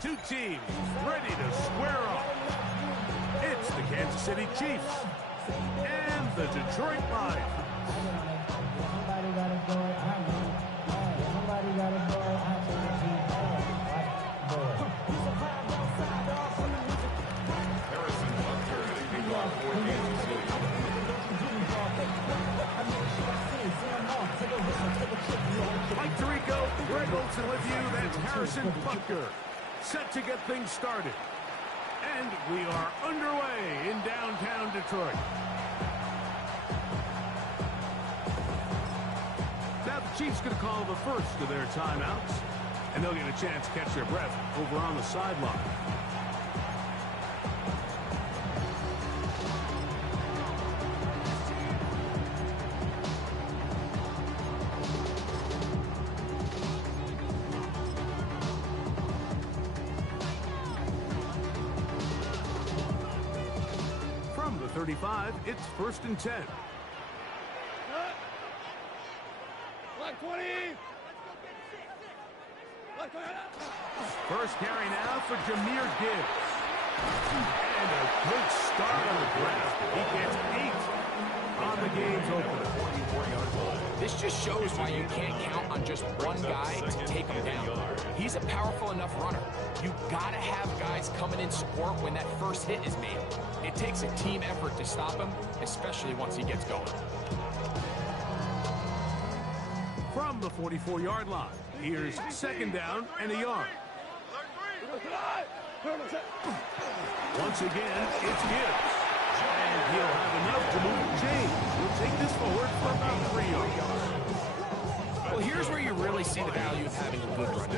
Two teams ready to square off. It's the Kansas City Chiefs and the Detroit Lions. Mike Tirico, Greg Olson with you. That's Harrison Butker, set to get things started. And we are underway in downtown Detroit. Now the Chiefs going to call the first of their timeouts, and they'll get a chance to catch their breath over on the sideline. From the 35, it's 1st and 10. First carry now for Jahmyr Gibbs. And a good start on the ground. He gets 8 on the game's opener. This just shows why you can't count on just one guy to take him down. He's a powerful enough runner. You gotta have guys coming in support when that first hit is made. It takes a team effort to stop him, especially once he gets going. From the 44-yard line, here's 2nd down and a yard. Once again, it's Gibbs. And he'll have enough to move the chain. He'll take this forward for about 3 yards. Well, here's where you really see the value of having a good run.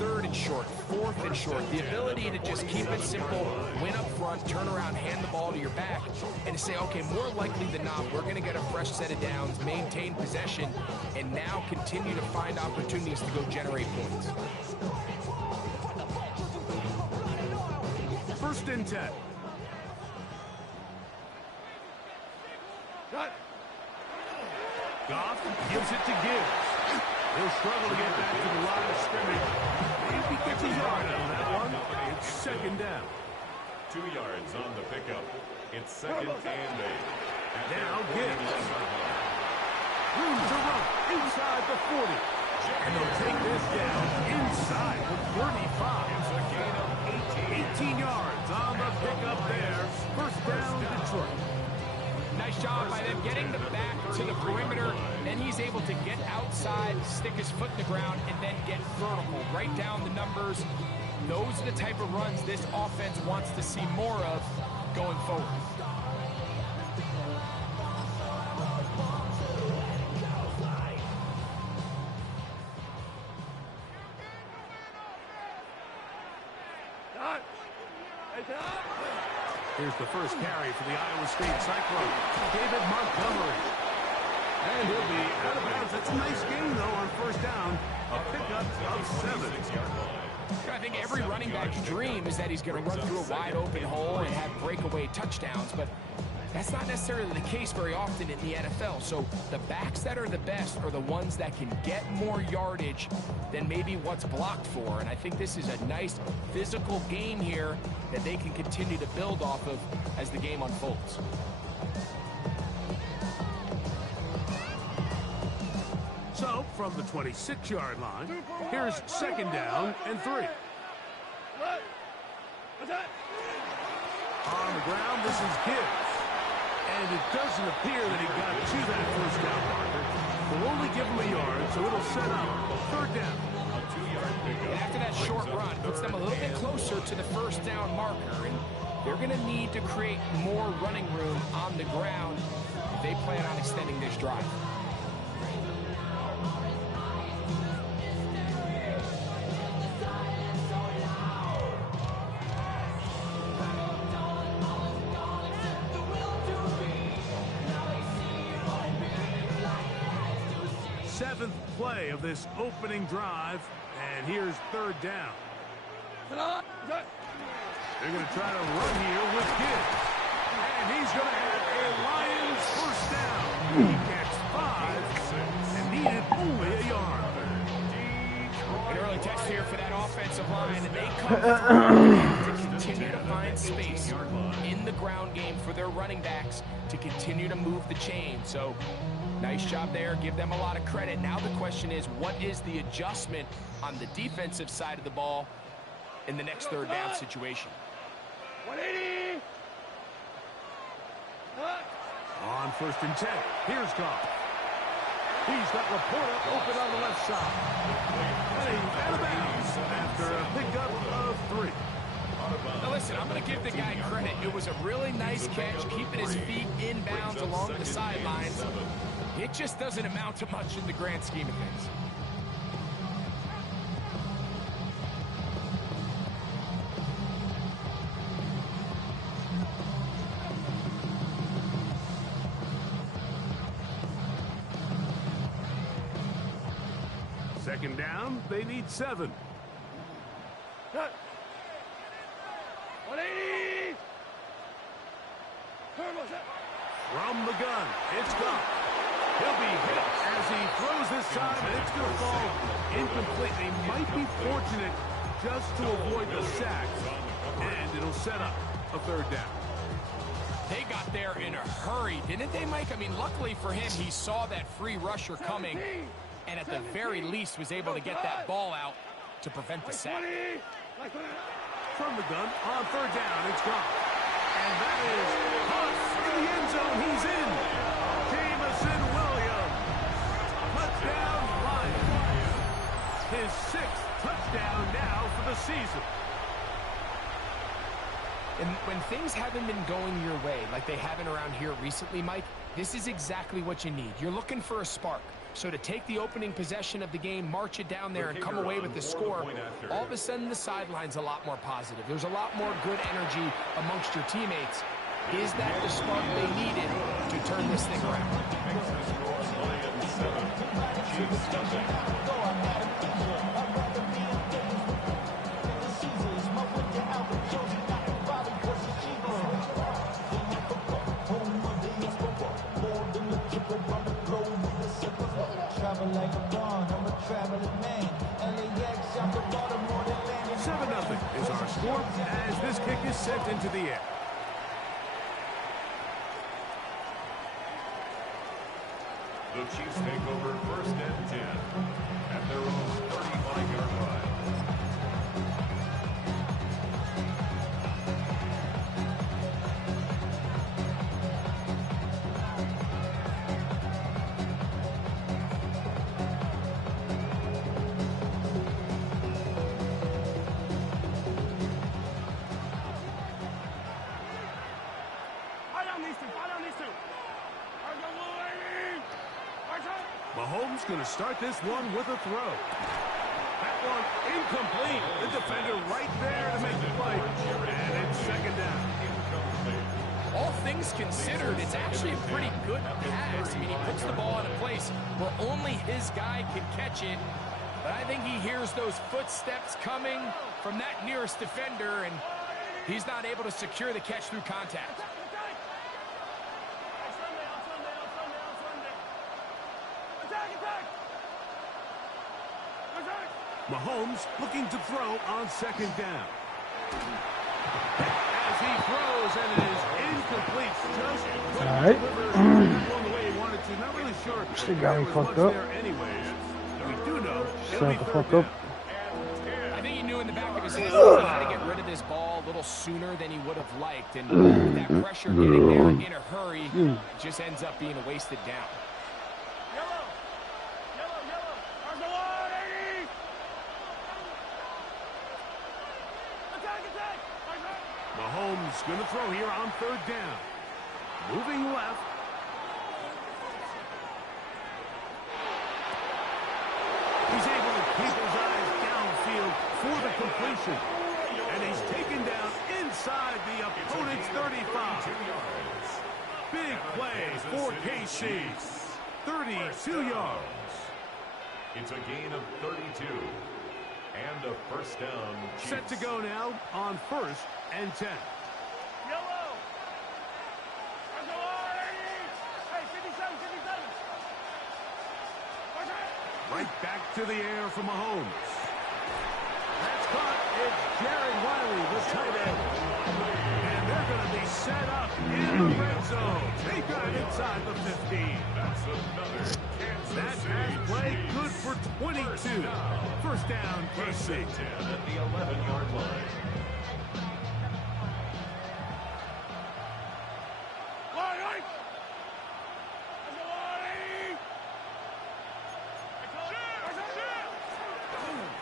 3rd and short, 4th and short. The ability to just keep it simple, win up front, turn around, hand the ball to your back, and to say, okay, more likely than not, we're going to get a fresh set of downs, maintain possession, and now continue to find opportunities to go generate points. 1st and 10. Goff gives it to Gibbs. He'll struggle to get back to the line of scrimmage. Maybe gets a yard out of that one. It's 2nd down. 2 yards on the pickup. It's 2nd and 8. Now Gibbs. Room to run inside the 40. And they'll take this down inside the 35. It's a gain of 18 yards on the pickup there. 1st down, Detroit. Nice job by them getting the back to the perimeter. Then he's able to get outside, stick his foot in the ground, and then get vertical. Right down the numbers. Those are the type of runs this offense wants to see more of going forward. Here's the first carry for the Iowa State Cyclone, David Montgomery. And he'll be out of bounds. That's a nice game, though, on 1st down. A pickup of 7. I think every running back's dream is that he's going to run through a wide open hole and have breakaway touchdowns, but that's not necessarily the case very often in the NFL. So the backs that are the best are the ones that can get more yardage than maybe what's blocked for. And I think this is a nice physical game here that they can continue to build off of as the game unfolds. So, from the 26-yard line, here's 2nd down and 3. On the ground, this is Gibbs. And it doesn't appear that he got to that 1st down marker. We'll only give him a yard, so it'll set up 3rd down. And after that short run, puts them a little bit closer to the 1st down marker. And they're going to need to create more running room on the ground if they plan on extending this drive. Seventh play of this opening drive, and here's 3rd down. They're going to try to run here with Gibbs, and he's going to have a Lions 1st down. He gets 5 and needed only a yard. An early test here for that offensive line, and they come tough to continue to find space in the ground game for their running backs to continue to move the chain. So nice job there. Give them a lot of credit. Now the question is, what is the adjustment on the defensive side of the ball in the next third down situation? 180. On 1st and 10, here's Goff. He's got Laporta open on the left side. And he's out of bounds after a pickup of 3. Now listen, I'm going to give the guy credit. It was a really nice catch, keeping his feet in bounds along the sidelines. It just doesn't amount to much in the grand scheme of things. Second down, they need 7. 180. From the gun, it's Goff. He'll be hit as he throws this time, and it's going to fall incomplete. They might be fortunate just to avoid the sack, and it'll set up a 3rd down. They got there in a hurry, didn't they, Mike? I mean, luckily for him, he saw that free rusher coming, and at the very least was able to get that ball out to prevent the sack. From the gun, on 3rd down, it's Goff. And that is Huff in the end zone. He's in. Jameson Williams. Touchdown, Lions. His 6th touchdown now for the season. And when things haven't been going your way like they haven't around here recently, Mike, this is exactly what you need. You're looking for a spark. So to take the opening possession of the game, march it down there, and come away with the score, all of a sudden the sideline's a lot more positive. There's a lot more good energy amongst your teammates. Is that the spark they needed to turn this thing around? Like a bond, I'm a traveling man. LAX out the Baltimore, Atlanta. 7-0 is our score as this kick is sent into the air. The Chiefs take over 1st and 10 at their own 35-yard line. Mahomes going to start this one with a throw. That one incomplete. The defender right there to make the play. And it's 2nd down. All things considered, it's actually a pretty good pass. I mean, he puts the ball in a place where only his guy can catch it. But I think he hears those footsteps coming from that nearest defender, and he's not able to secure the catch through contact. Mahomes looking to throw on 2nd down. As he throws, and it is incomplete. Just couldn't deliver that one the way he wanted to. Not really sure She got me there was fucked much up. there anyways. We do know it'll Shut be the 3rd fuck down. up. I think he knew in the back of his head he had to get rid of this ball a little sooner than he would have liked. And with that pressure getting there in a hurry, it just ends up being a wasted down. Mahomes going to throw here on 3rd down. Moving left. He's able to keep his eyes downfield for the completion. And he's taken down inside the opponent's 35. Big play for KC. 32 yards. It's a gain of 32. And a 1st down. Chiefs. Set to go now on 1st and 10. Right back to the air for Mahomes. That's caught, It's Jared Wiley, the tight end. And they're going to be set up in the red zone. They got it inside the 15. That's another That pass play good for 22. First down, KC. 10 at the 11-yard line.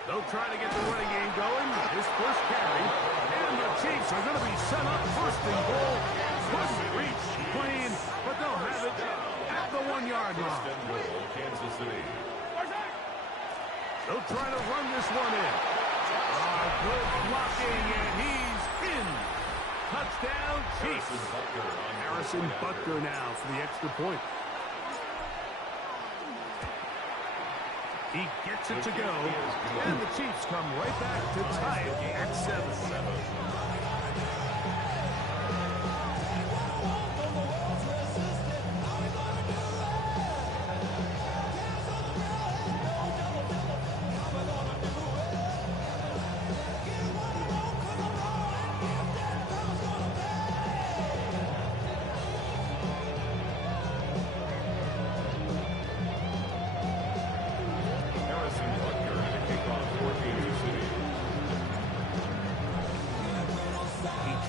They'll try to get the running game going. His first carry. And the Chiefs are going to be set up first and goal. Couldn't reach clean, but they'll have it at the 1-yard line. First and goal, Kansas City. They'll try to run this one in. Good blocking, and he's in. Touchdown, Chiefs. Harrison Butker now for the extra point. He gets it to go, and the Chiefs come right back to tie it at 7.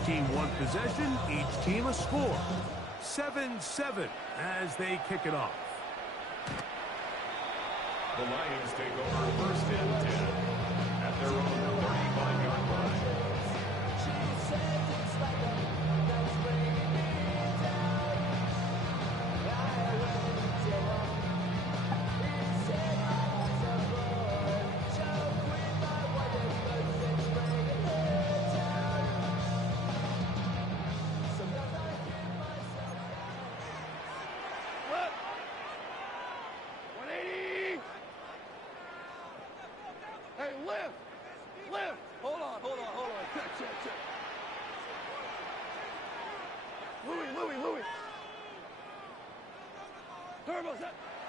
Team one possession, each team a score. 7-7 as they kick it off. The Lions take over first and 10 at their own 35-yard line.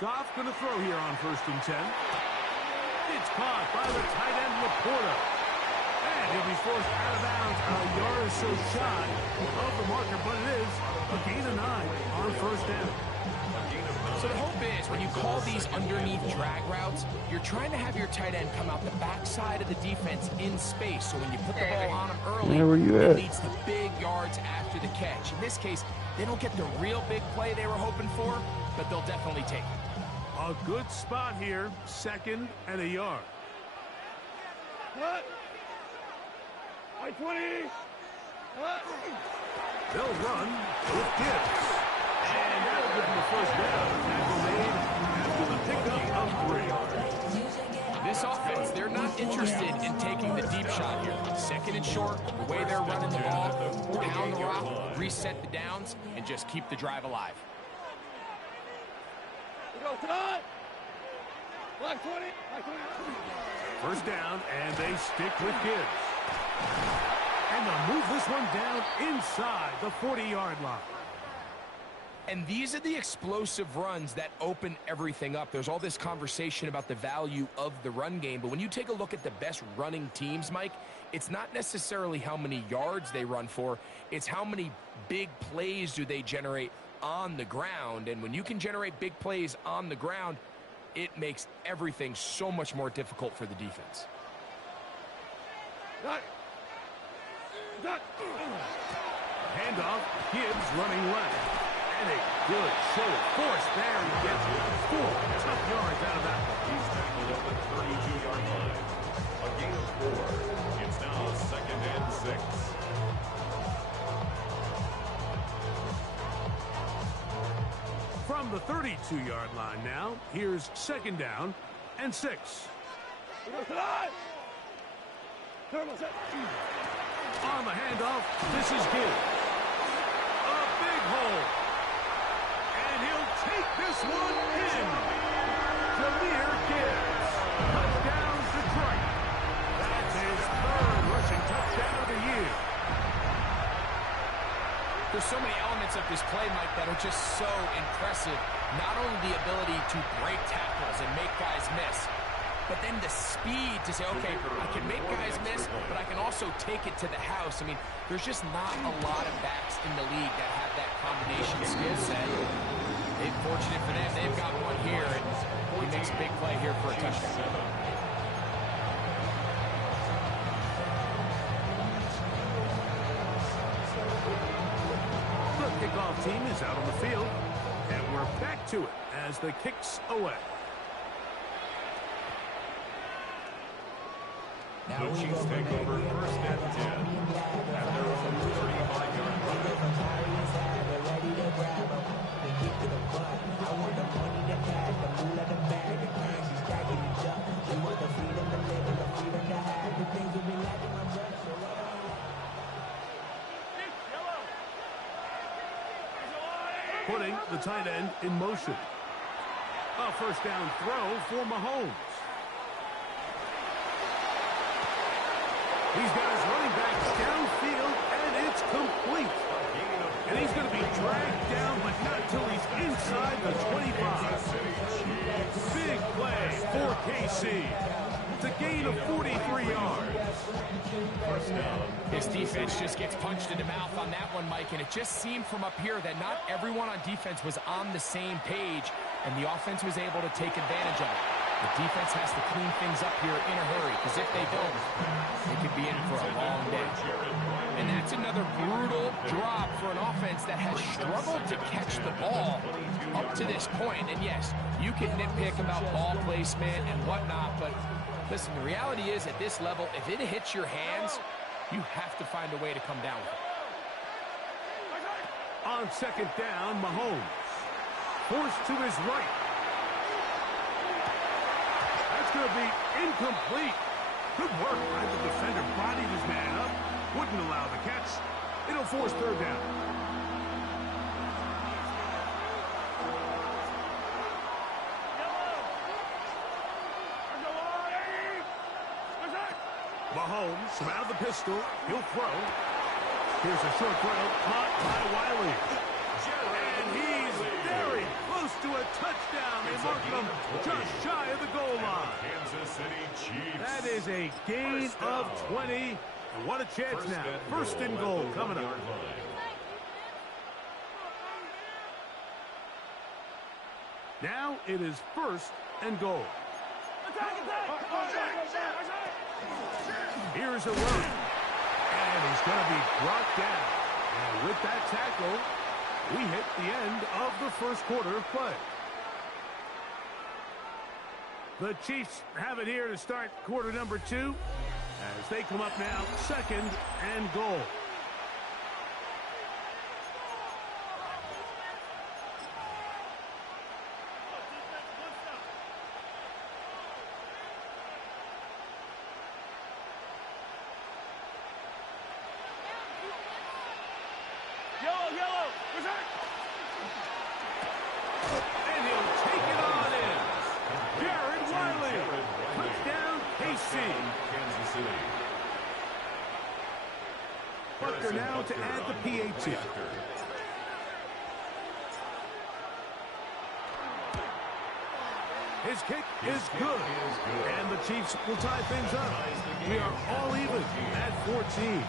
Goff going to throw here on first and 10. It's caught by the tight end Laporta. And he'll be forced out of bounds a yard or so shy of the marker, but it is a gain of 9 on first down. So the hope is when you call these underneath drag routes, you're trying to have your tight end come out the backside of the defense in space. So when you put the ball on him early, it leads to big yards after the catch. In this case, they don't get the real big play they were hoping for, but they'll definitely take it. A good spot here, 2nd and a yard. What? 20. What? They'll run with Gibbs. And that'll give them the first down. Tackle made after the pickup of 3. This offense, they're not interested in taking the deep shot here. 2nd and short, the way they're running the ball, pound the rock, reset the downs, and just keep the drive alive. Go tonight. Black 20. Black 20. First down, and they stick with Gibbs. And they'll move this one down inside the 40-yard line. And these are the explosive runs that open everything up. There's all this conversation about the value of the run game, but when you take a look at the best running teams, Mike, it's not necessarily how many yards they run for, it's how many big plays do they generate on the ground. And when you can generate big plays on the ground, it makes everything so much more difficult for the defense. Handoff, Gibbs running left. And a good show of force there. He gets 4 tough yards out of that one. He's tackled at the 32-yard line. A gain of 4. It's now 2nd and 6. From the 32-yard line now, here's 2nd down and 6. On the handoff, this is Gibbs. A big hole. And he'll take this one in. Jameer Gibbs. Touchdown, Detroit. That's his 3rd rushing touchdown of the year. There's so many elements of this play, Mike, that are just so impressive. Not only the ability to break tackles and make guys miss, but then the speed to say, okay, I can make guys miss, but I can also take it to the house. I mean, there's just not a lot of backs in the league that have that combination skill set. It's fortunate for them. They've got one here, and he makes a big play here for a touchdown. The kickoff team is out on the field, and we're back to it as the kick's away. The Chiefs take over first and 10 at their own 35-yard Putting the tight end in motion. A first down throw for Mahomes. He's got his running back downfield, and it's complete. And he's going to be dragged down, but not till he's inside the 25. Big play for KC. It's a gain of 43 yards. His defense just gets punched in the mouth on that one, Mike, and it just seemed from up here that not everyone on defense was on the same page, and the offense was able to take advantage of it. The defense has to clean things up here in a hurry, because if they don't, they could be in for a long day. And that's another brutal drop for an offense that has struggled to catch the ball up to this point. And yes, you can nitpick about ball placement and whatnot, but listen, the reality is at this level, if it hits your hands, you have to find a way to come down with it. On second down, Mahomes. Forced to his right. That's going to be incomplete. Good work by the defender. Bodied his man up. Wouldn't allow the catch. It'll force third down. Mahomes from out of the pistol. He'll throw. Here's a short throw. Caught by Wiley. And he's very close to a touchdown. They mark him just shy of the goal line. Kansas City Chiefs. That is a gain of 20. And what a chance now. First and goal coming up. Now it is first and goal. Here's a run. And he's going to be brought down. And with that tackle, we hit the end of the first quarter of play. The Chiefs have it here to start quarter number 2 as they come up now second and goal. And he'll take it on in. Jared Wiley. Touchdown, KC. Kansas City. Butker now to add the PAT. His kick is good. And the Chiefs will tie things up. We are all even at 14.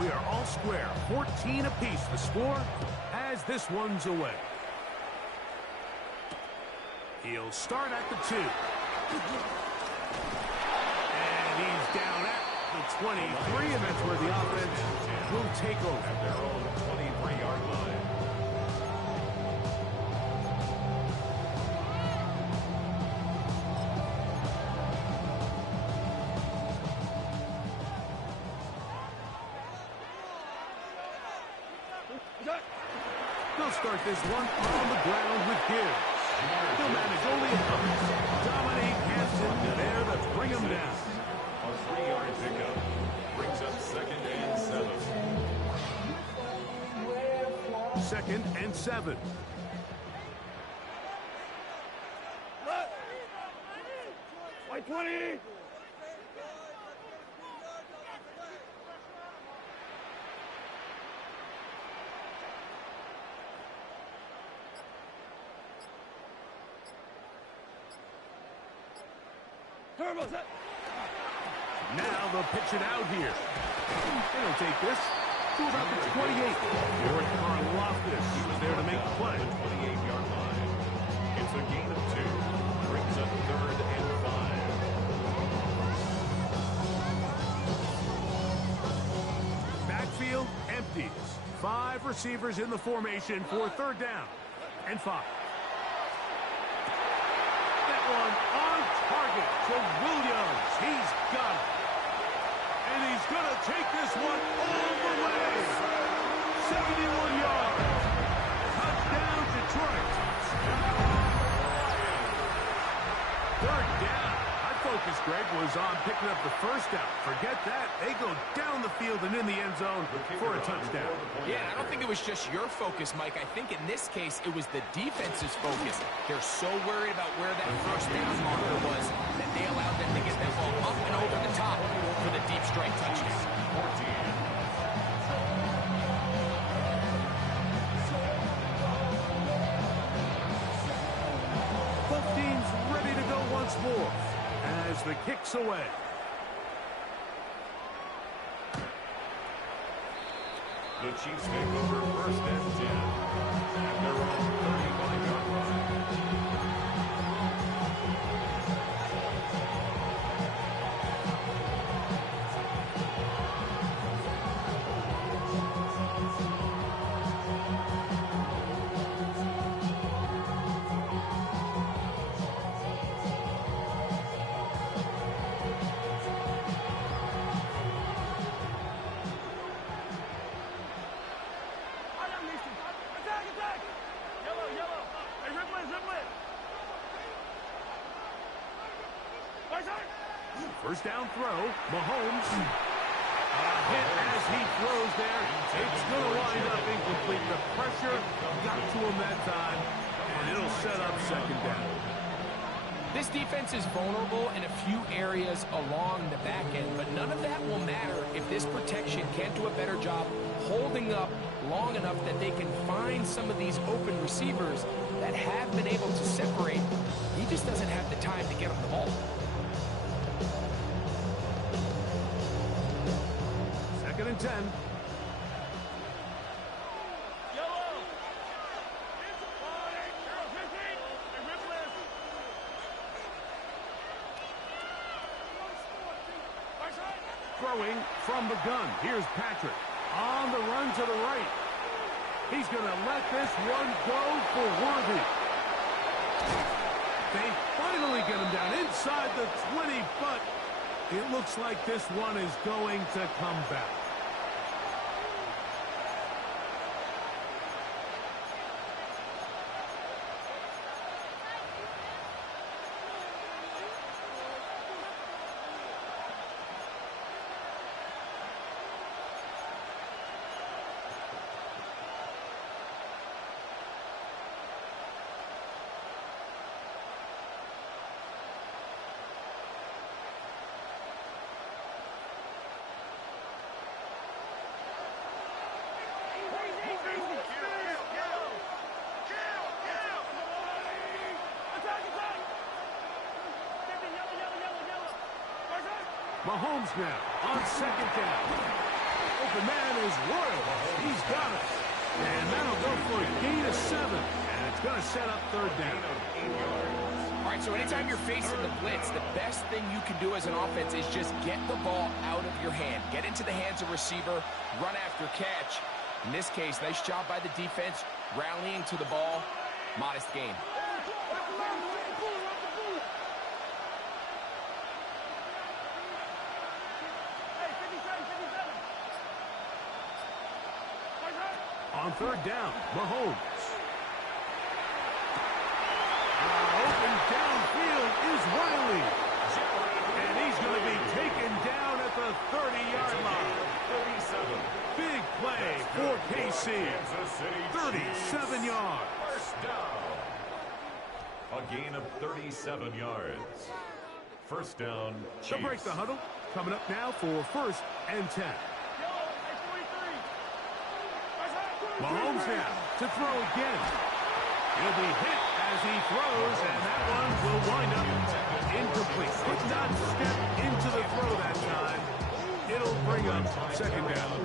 We are all square, 14 apiece. The score as this one's away. He'll start at the 2. And he's down at the 23, and that's where the offense will take over. At their own 23-yard line. They'll start this one on the ground with Gibbs. They'll manage only a couple. Dominique Hansen there to bring him down. A 3-yard pickup brings up second and 7. Second and 7. White 20. Turbo set. Now they'll pitch it out here. They'll take this to about the 28. George Karloftis, he was there to make the play. The 28-yard line. It's a gain of 2. Brings up 3rd and 5. Backfield empties. 5 receivers in the formation for 3rd down and 5. That one on target to Williams. He's got it. And he's going to take this one all the way. 71 yards. Touchdown, Detroit. 3rd down. Our focus, Greg, was on picking up the 1st down. Forget that. They go down the field and in the end zone for a touchdown. Yeah, I don't think it was just your focus, Mike. I think in this case, it was the defense's focus. They're so worried about where that 1st down marker was that they allowed them to get that ball up and over the top for the deep strike touchdown. 14. Both teams ready to go once more as the kick's away. The Chiefs take over 1st and 10 at their own 35-yard line. First down throw, Mahomes. A hit as he throws there. It's going to wind up incomplete. The pressure got to him that time, and it'll set up 2nd down. This defense is vulnerable in a few areas along the back end, but none of that will matter if this protection can't do a better job holding up long enough that they can find some of these open receivers that have been able to separate. He just doesn't have the time to get them the ball. 2nd and 10. Throwing from the gun. Here's Patrick. On the run to the right. He's going to let this one go for Worthy. They finally get him down inside the 20, but it looks like this one is going to come back. Mahomes now on 2nd down. Open man is Royal. He's got it. And that'll go for a gain of 7. And it's going to set up 3rd down. All right, so anytime you're facing the blitz, the best thing you can do as an offense is just get the ball out of your hand. Get into the hands of receiver, run after catch. In this case, nice job by the defense, rallying to the ball. Modest gain. On 3rd down, Mahomes. Open downfield is Riley. And he's going to be taken down at the 30-yard line. 37. Big play for KC. 37 yards. 1st down. A gain of 37 yards. 1st down, Chiefs. They'll break the huddle. Coming up now for 1st and 10. Mahomes now to throw again. He'll be hit as he throws, and that one will wind up incomplete. Could not step into the throw that time. It'll bring up second down.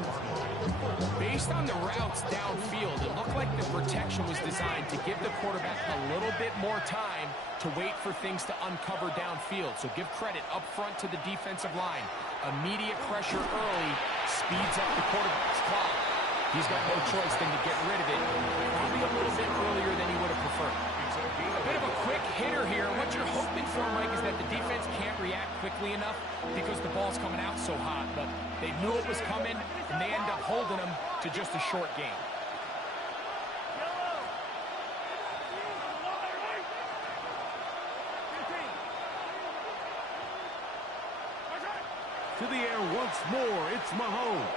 Based on the routes downfield, it looked like the protection was designed to give the quarterback a little bit more time to wait for things to uncover downfield. So give credit up front to the defensive line. Immediate pressure early speeds up the quarterback's clock. He's got no choice than to get rid of it, probably a little bit earlier than he would have preferred. A bit of a quick hitter here. What you're hoping for, Mike, is that the defense can't react quickly enough because the ball's coming out so hot. But they knew it was coming, and they end up holding them to just a short game. To the air once more, it's Mahomes.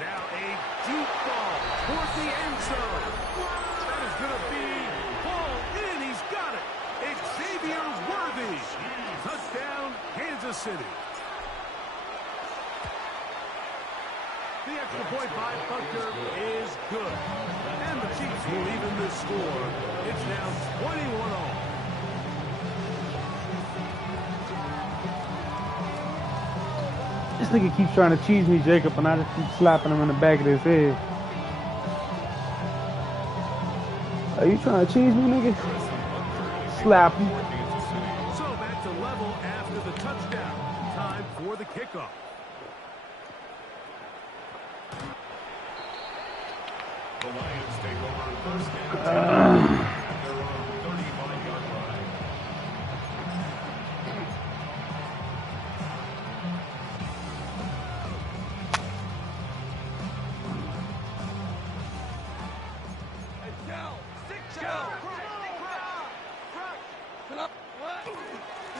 Now a deep ball towards the end zone. That is going to be ball in. He's got it. Xavier Worthy. Touchdown, Kansas City. The extra point by Butker is good. And the Chiefs will even this score. It's now 21-all. This nigga keeps trying to cheese me, Jacob, and I just keep slapping him in the back of his head. Are you trying to cheese me, nigga? Slap him. So back to level after the touchdown. Time for the kickoff. The Lions take over first and 10 at their own 35-yard line.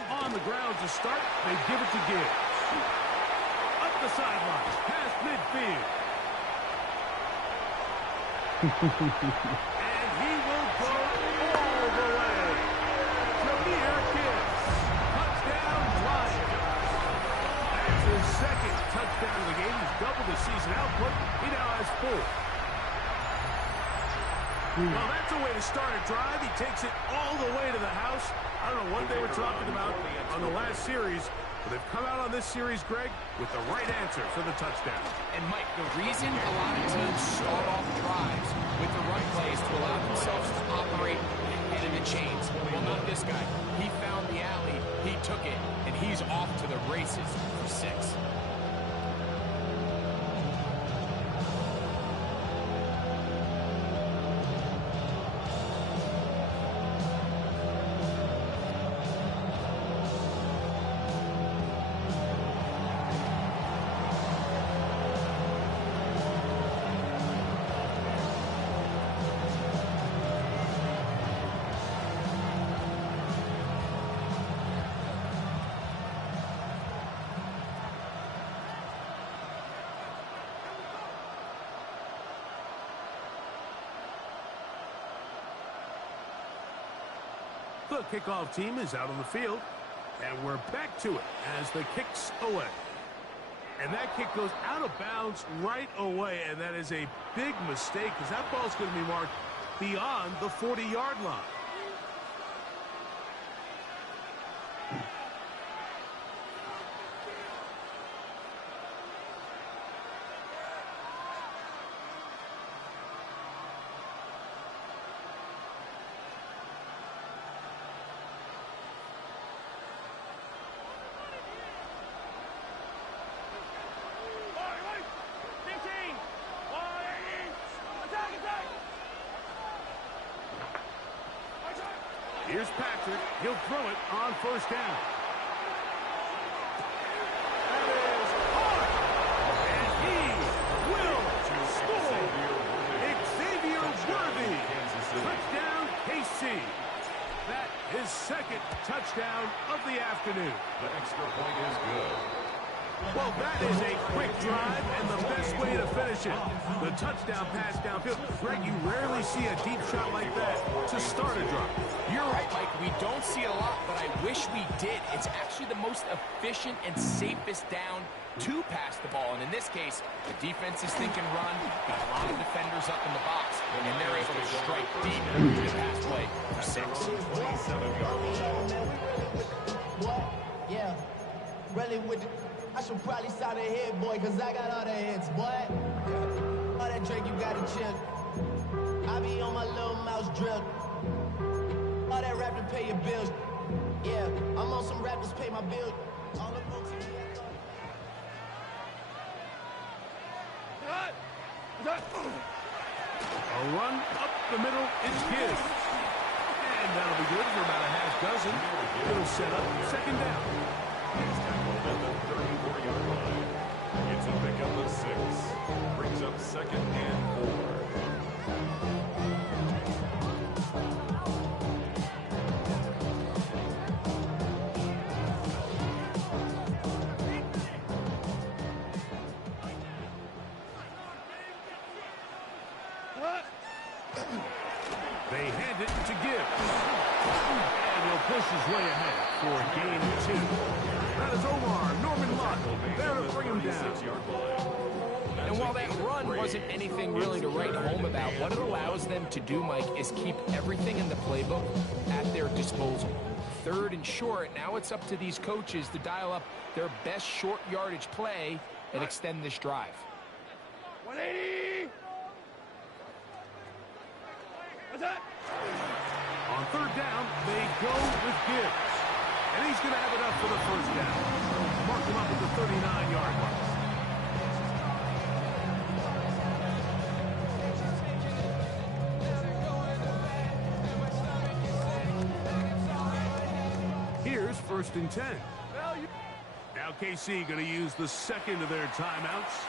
On the ground to start, they give it to Gibbs. Up the sideline, past midfield. And he will go all the way. Jahmyr Gibbs. Touchdown, Lions. That's his second touchdown of the game. He's doubled the season output. He now has 4. Well, that's a way to start a drive. He takes it all the way to the house. I don't know what they were talking about on the last series, but they've come out on this series, Greg, with the right answer for the touchdown. And, Mike, the reason a lot of teams start off drives with the run plays to allow themselves to operate ahead of the chains. Well, not this guy. He found the alley, he took it, and he's off to the races for 6. The kickoff team is out on the field, and we're back to it as the kick's away. And that kick goes out of bounds right away, and that is a big mistake because that ball's going to be marked beyond the 40-yard line. Here's Patrick. He'll throw it on first down. That is hard. And he will score. Xavier Worthy. Touchdown, KC. That is second touchdown of the afternoon. The extra point is good. Well, that is a quick drive and the best way to finish it. The touchdown pass downfield. Greg, you rarely see a deep shot like that to start a drive. You're right, Mike. We don't see it a lot, but I wish we did. It's actually the most efficient and safest down to pass the ball. And in this case, the defense is thinking run, got a lot of defenders up in the box, and they're able to strike deep into the pass play for 6. 27 yard line. What? Yeah. Really with the, I should probably sound a hit, boy, cause I got all the hits, boy. All that drink, you gotta chill. I be on my little mouse drill. All that rap to pay your bills. Yeah, I'm on some rappers pay my bills. All the folks in here. A run up the middle is his. And that'll be good for about a half dozen. It'll set up second down. He's tackled at the 34-yard line. It's a pickup of 6. Brings up second and 4. They hand it to Gibbs. And he'll push his way ahead for gain 2. That is Omar Norman Lott there to bring him down. And while that run wasn't anything really to write home about, what it allows them to do, Mike, is keep everything in the playbook at their disposal. 3rd and short, now it's up to these coaches to dial up their best short yardage play and extend this drive. 180. What's that? On 3rd down, they go with Gibbs. And he's going to have it up for the first down. Mark him up at the 39-yard mark. Here's 1st and 10. Now KC going to use the second of their timeouts.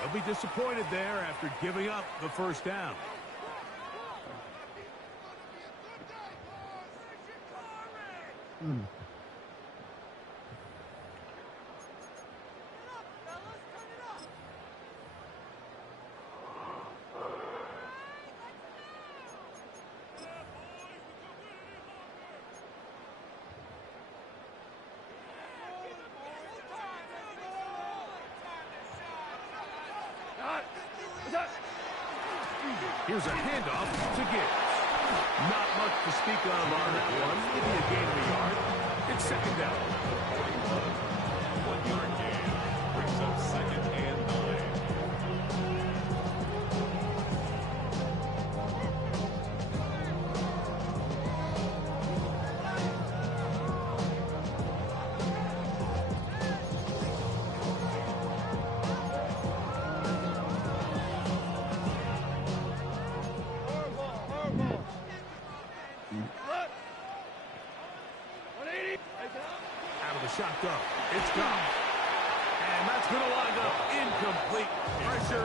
They'll be disappointed there after giving up the first down. Here's a handoff to Gibbs. Not much to speak of on that one. Maybe a gain of a yard. It's second down. 1-yard gain. Brings up second and 9. Shotgun. It's gone. And that's going to wind up incomplete. Pressure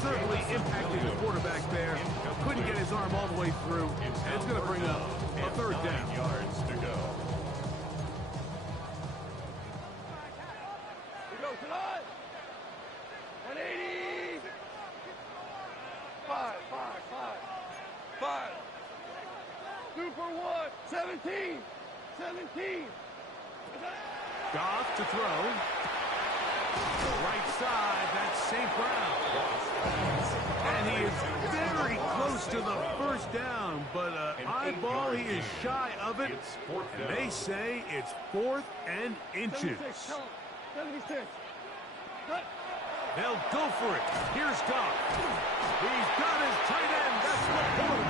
certainly impacted the quarterback there. Couldn't get his arm all the way through. And it's going to bring up a 3rd down. 9 yards to go. We go tonight. 180. 5. 2 for 1. 17. Goff to throw. Right side, that's St. Brown. And he is very close to the first down, but eyeball, he is shy of it. And they say it's 4th and inches. 76. They'll go for it. Here's Goff. He's got his tight end. That's LaPorta.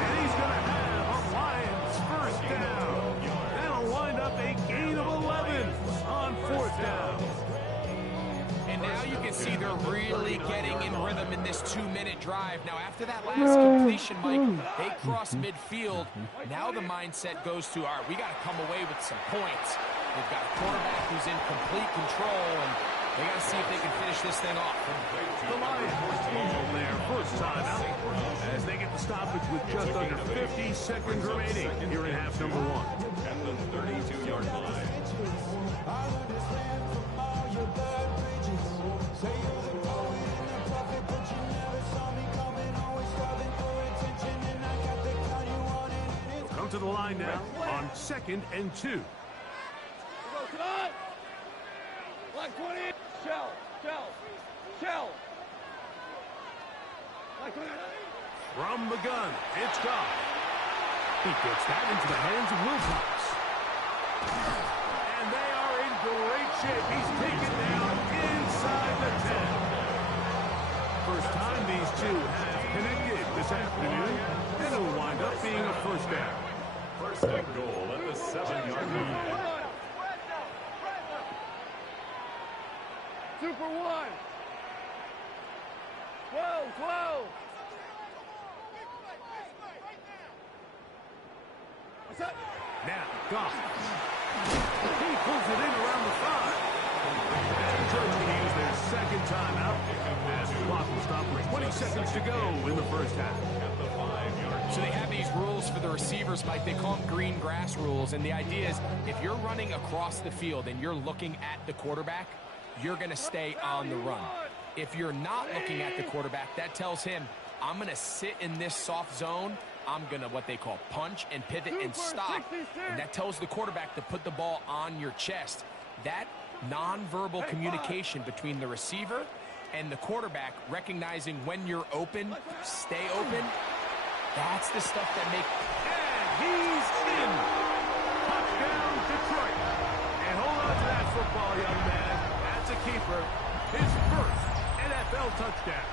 And he's going to have a Lions first down. That'll wind up a gain of 11 on 4th down. And now you can see they're really getting in rhythm in this 2-minute drive. Now, after that last completion, Mike, they cross midfield. Now the mindset goes to, all right, we got to come away with some points. They've got a quarterback who's in complete control, and they got to see if they can finish this thing off. The Lions ball their first time out as they get the stoppage with just under 50 seconds remaining here in half number 1. At the 32-yard line. They'll come to the line now on 2nd and 2. We go tonight. Black 20. Shell. Black 20. From the gun, it's Goff. He gets that into the hands of Wilcox. And they are in great shape. He's taken down inside the 10. First time these two have connected this afternoon, and it will wind up being a first down. First and goal at the 7-yard line. Super one. 12, 12. What's up? Now, Goff. He pulls it in around the 5. And the Trojans can use their second timeout as the clock will stop with 20 seconds to go in the first half. So they have these rules for the receivers, Mike. They call them green grass rules. And the idea is if you're running across the field and you're looking at the quarterback, you're going to stay on the run. If you're not looking at the quarterback, that tells him, I'm going to sit in this soft zone. I'm going to what they call punch and pivot and stop. And that tells the quarterback to put the ball on your chest. That nonverbal communication between the receiver and the quarterback, recognizing when you're open, stay open, that's the stuff that makes... And he's in. Touchdown, Detroit. And hold on to that football, young man. That's a keeper. His first NFL touchdown.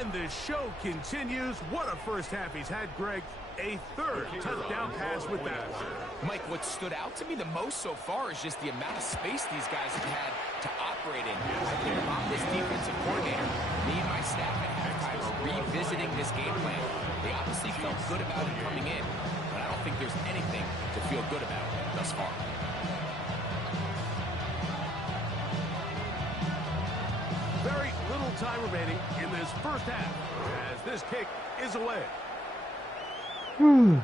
And the show continues. What a first half he's had, Greg. A third touchdown pass with that one. Mike, what stood out to me the most so far is just the amount of space these guys have had to operate in. I think if I'm this defensive coordinator, me and my staff at halftime are revisiting this game plan. They obviously felt good about it coming in, but I don't think there's anything to feel good about thus far. Very little time remaining in this first half as this kick is away. The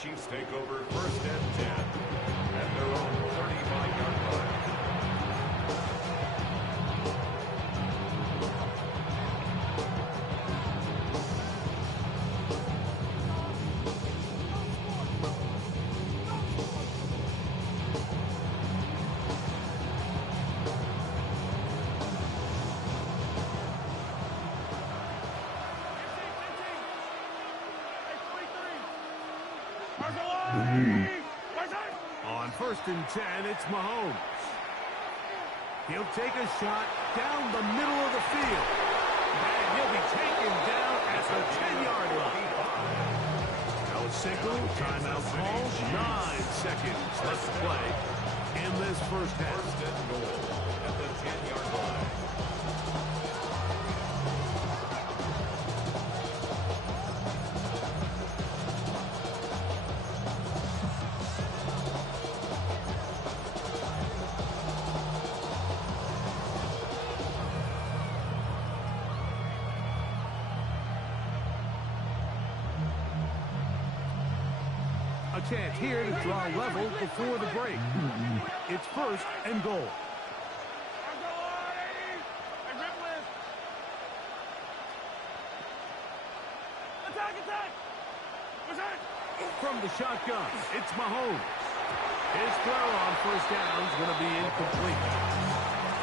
Chiefs take over first and 10 at their own 35-yard line. On first and 10, it's Mahomes. He'll take a shot down the middle of the field. And he'll be taken down at the 10-yard line. Now a signal, timeout call, 9 seconds left to play in this first half. First and goal at the 10-yard line. A chance here to draw level before the break. It's first and goal. From the shotgun, it's Mahomes. His throw on first down is going to be incomplete.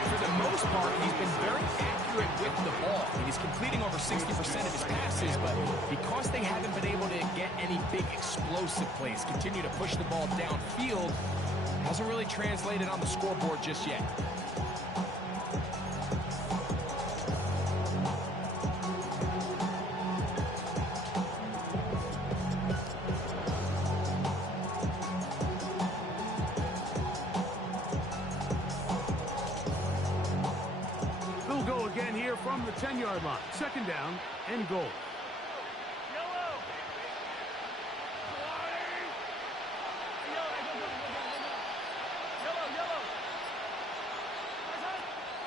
For the most part, he's been very accurate with the ball. I mean, he's completing over 60% of his passes, but because they haven't been able to get any big explosive plays, continue to push the ball downfield, hasn't really translated on the scoreboard just yet. From the 10-yard line, second down and goal.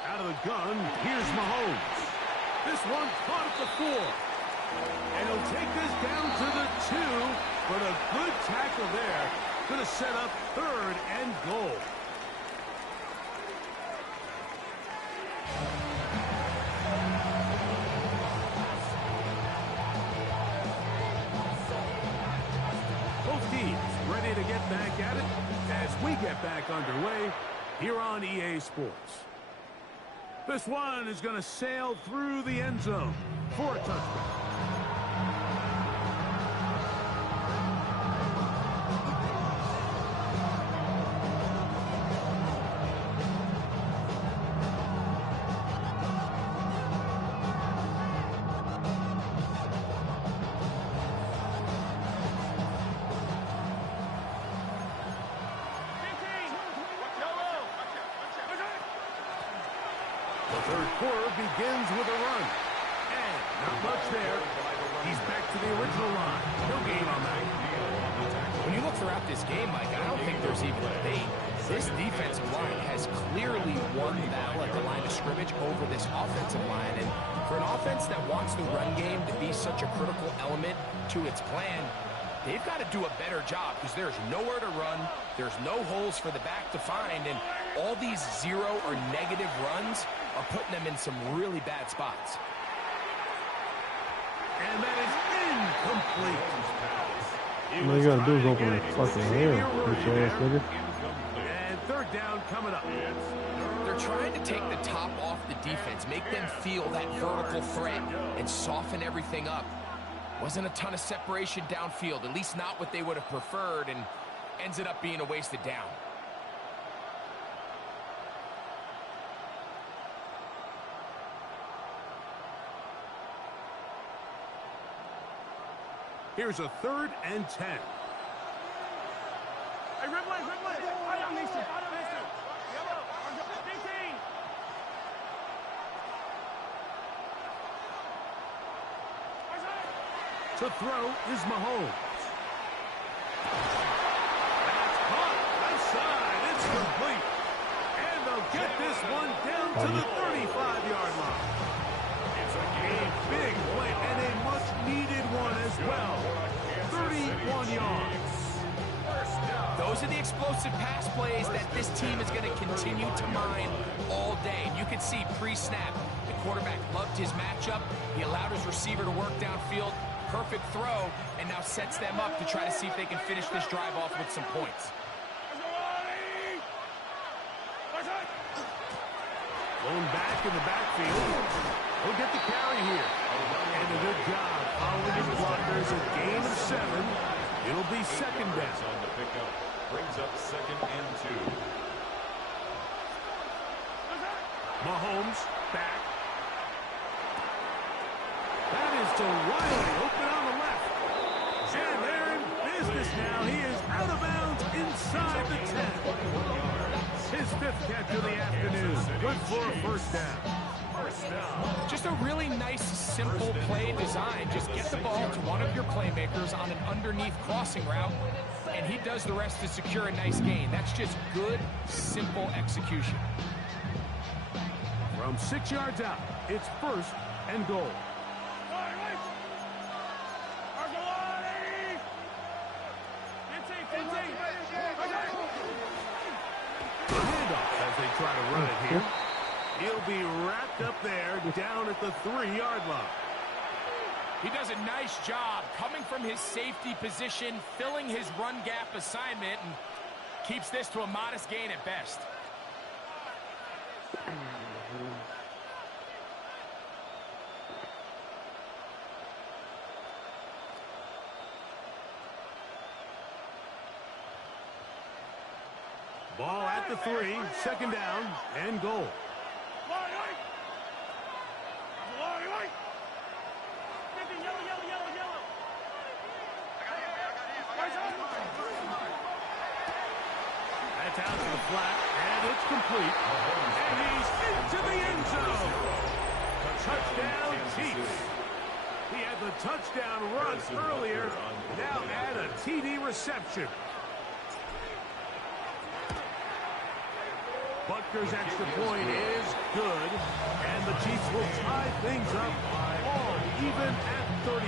Out of the gun, here's Mahomes. This one caught at the 4. And he'll take this down to the 2, but a good tackle there. Going to set up third and goal. Ready to get back at it as we get back underway here on EA Sports. This one is going to sail through the end zone for a touchdown. The third quarter begins with a run. And not much there. He's back to the original line. No gain on that. When you look throughout this game, Mike, I don't think there's even a debate. This defensive line has clearly won the battle at the line of scrimmage over this offensive line. And for an offense that wants the run game to be such a critical element to its plan, they've got to do a better job because there's nowhere to run. There's no holes for the back to find. And all these zero or negative runs are putting them in some really bad spots. And that is incomplete. All you gotta do is open the fucking head, bitch ass nigga. And third down coming up. They're trying to take the top off the defense, make them feel that vertical threat, and soften everything up. Wasn't a ton of separation downfield, at least not what they would have preferred, and ends it up being a wasted down. Here's a 3rd and 10. Hey, Ripley, Ripley. I don't miss it. I don't miss it. Yellow. 15. To throw is Mahomes. That's caught. Left side. It's complete. And they'll get this one down to the 35-yard line. It's a big play and a much-needed one as well. 31 yards. Those are the explosive pass plays that this team is going to continue to mine all day. And you can see pre-snap, the quarterback loved his matchup. He allowed his receiver to work downfield. Perfect throw, and now sets them up to try to see if they can finish this drive off with some points. Blown back in the backfield. He'll get the carry here. And a good job following his blockers. A gain of 7. It'll be second down. On the pickup. Brings up 2nd and 2. Mahomes back. That is to Wiley, open on the left. And they're in business now. He is out of bounds inside the 10. His 5th catch of the afternoon. Good for a first down. Just a really nice, simple play design. Just get the ball to one of your playmakers on an underneath crossing route, and he does the rest to secure a nice gain. That's just good, simple execution. From 6 yards out, it's 1st and goal. The handoff as they try to run it here. He'll be wrapped up there down at the 3-yard line. He does a nice job coming from his safety position, filling his run gap assignment, and keeps this to a modest gain at best. Ball at the 3, 2nd down, and goal. That's out to the flat, and it's complete. And he's into the end zone. Touchdown, Chiefs. He had the touchdown run earlier. Now add a TD reception. Butker's extra point is good, and the Chiefs will tie things up all even at 35.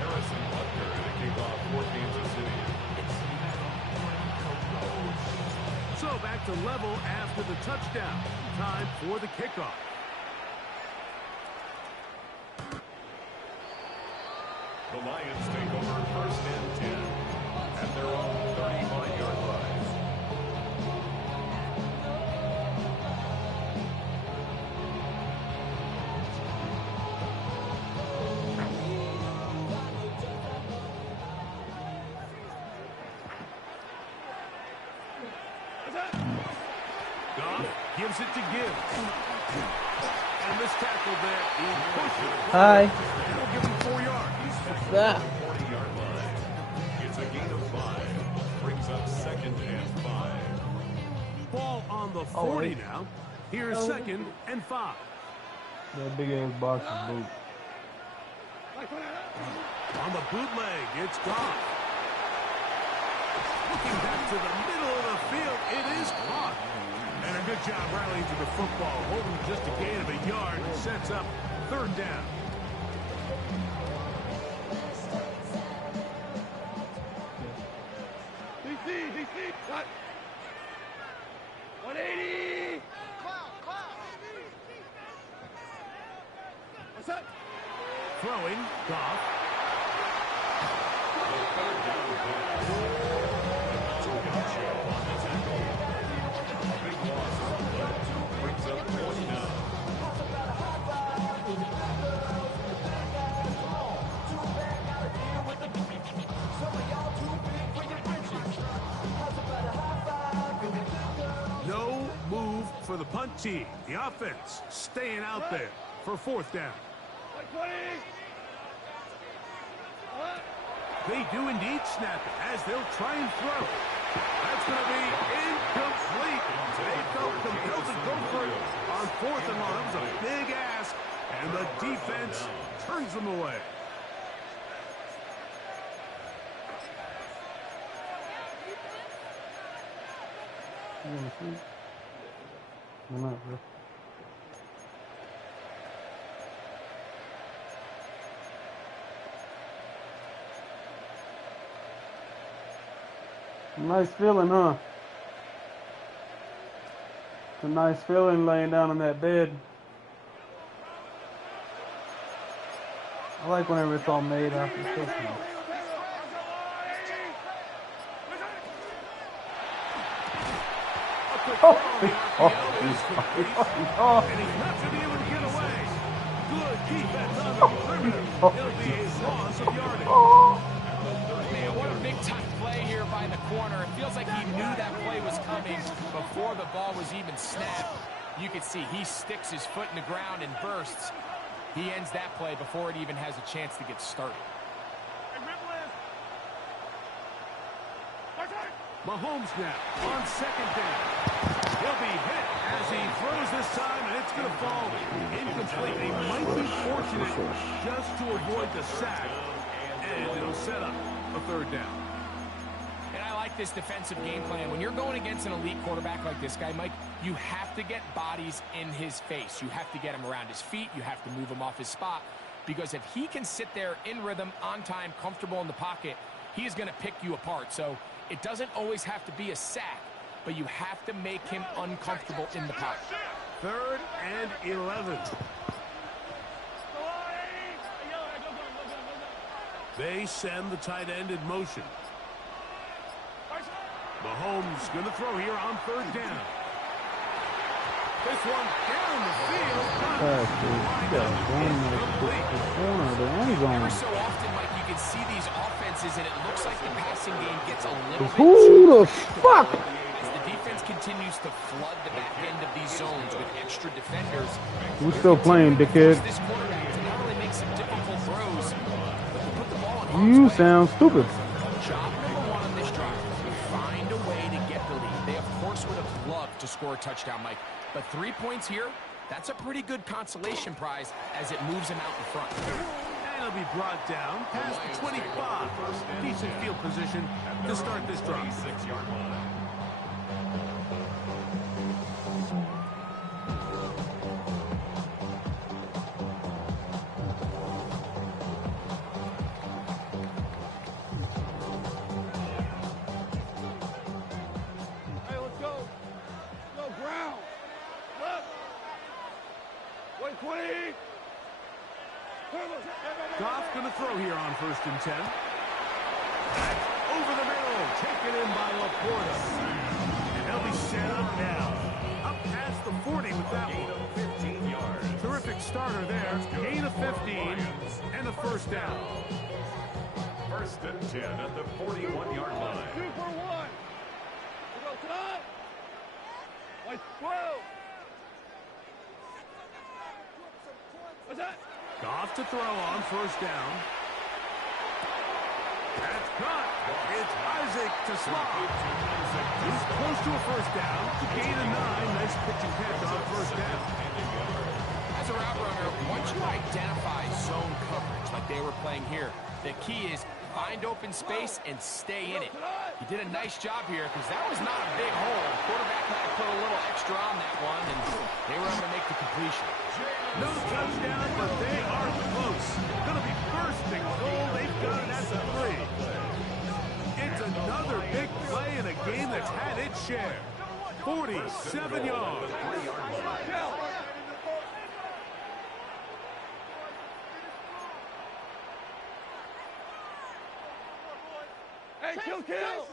Harrison Butker to kick off for Kansas City. So back to level after the touchdown. Time for the kickoff. The Lions take over 1st and 10 at their own 35-yard line. gives it to Gibbs. And this tackle there, he pushes. Hi. It'll give him 4 yards. Ah. 40-yard line. It's a gain of 5. Brings up 2nd and 5. Ball on the 40 now. Here's 2nd and 5. That big ass box is boot. On the bootleg, it's gone. Looking back to the middle of the field, it is caught. And a good job rallying to the football, holding just a gain of a yard, and sets up 3rd down. DC, what? 180. What's that? Throwing, Goff. Brings up 49. No move for the punt team. The offense staying out there for 4th down. 20. They do indeed snap it as they'll try and throw. That's going to be incomplete. They felt compelled to go for it on 4th and 1. That was a big ask, and the defense turns them away. You wanna sleep? I'm not, bro. Nice feeling, huh? It's a nice feeling laying down on that bed. I like whenever it's all made after Christmas. And he's not going to be able to get away. Good defense on the perimeter. It'll be a loss of yardage. Man, what a big-time play here by the corner. It feels like he knew that play was coming before the ball was even snapped. You can see he sticks his foot in the ground and bursts. He ends that play before it even has a chance to get started. Mahomes now on 2nd down. He'll be hit as he throws this time, and it's going to fall incomplete. He might be fortunate just to avoid the sack, and it'll set up a 3rd down. And I like this defensive game plan. When you're going against an elite quarterback like this guy, Mike, you have to get bodies in his face. You have to get him around his feet. You have to move him off his spot. Because if he can sit there in rhythm, on time, comfortable in the pocket, he is going to pick you apart. So it doesn't always have to be a sack, but you have to make him uncomfortable in the pocket. 3rd and 11. They send the tight end in motion. Mahomes going to throw here on 3rd down. This one down the field. Ever so often, Mike, you can see these offenses, and it looks like the passing game gets a little bit Who the fuck? as the defense continues to flood the back end of these zones with extra defenders. We're still playing, dickhead. This quarterback to not only make some difficult throws, but to put the ball in You harm's way. sound stupid. Job number 1 on this drive, find a way to get the lead. They, of course, would have loved to score a touchdown, Mike. But 3 points here, that's a pretty good consolation prize as it moves him out in front. And he'll be brought down past the 25. Decent field position to start this drive. 6-yard line. Hey, let's go. Go ground. Left. 120. Goff going to throw here on 1st and 10. Over the middle, taken in by Laporta. And they'll be set up now. Up past the 40 with that Gain one. of 15 yards. Terrific starter there. Gain of 15 and a 1st down. 1st and 10 at the 41-yard line. 2 for 1. We go, come on. Like 12. Goff to throw on first down. That's caught. It's Isaac to Slot. He's close to a first down. To gain a 9. Nice pitch and catch on first down. As a route runner, once you identify zone coverage like they were playing here, the key is find open space and stay in it. He did a nice job here because that was not a big hole. Quarterback had to put a little extra on that one, and they were able to make the completion. No touchdown, but they are close. Going to be first and goal. They've got it at the 3. It's another big play in a game that's had its share. 47 yards. Hey, kill!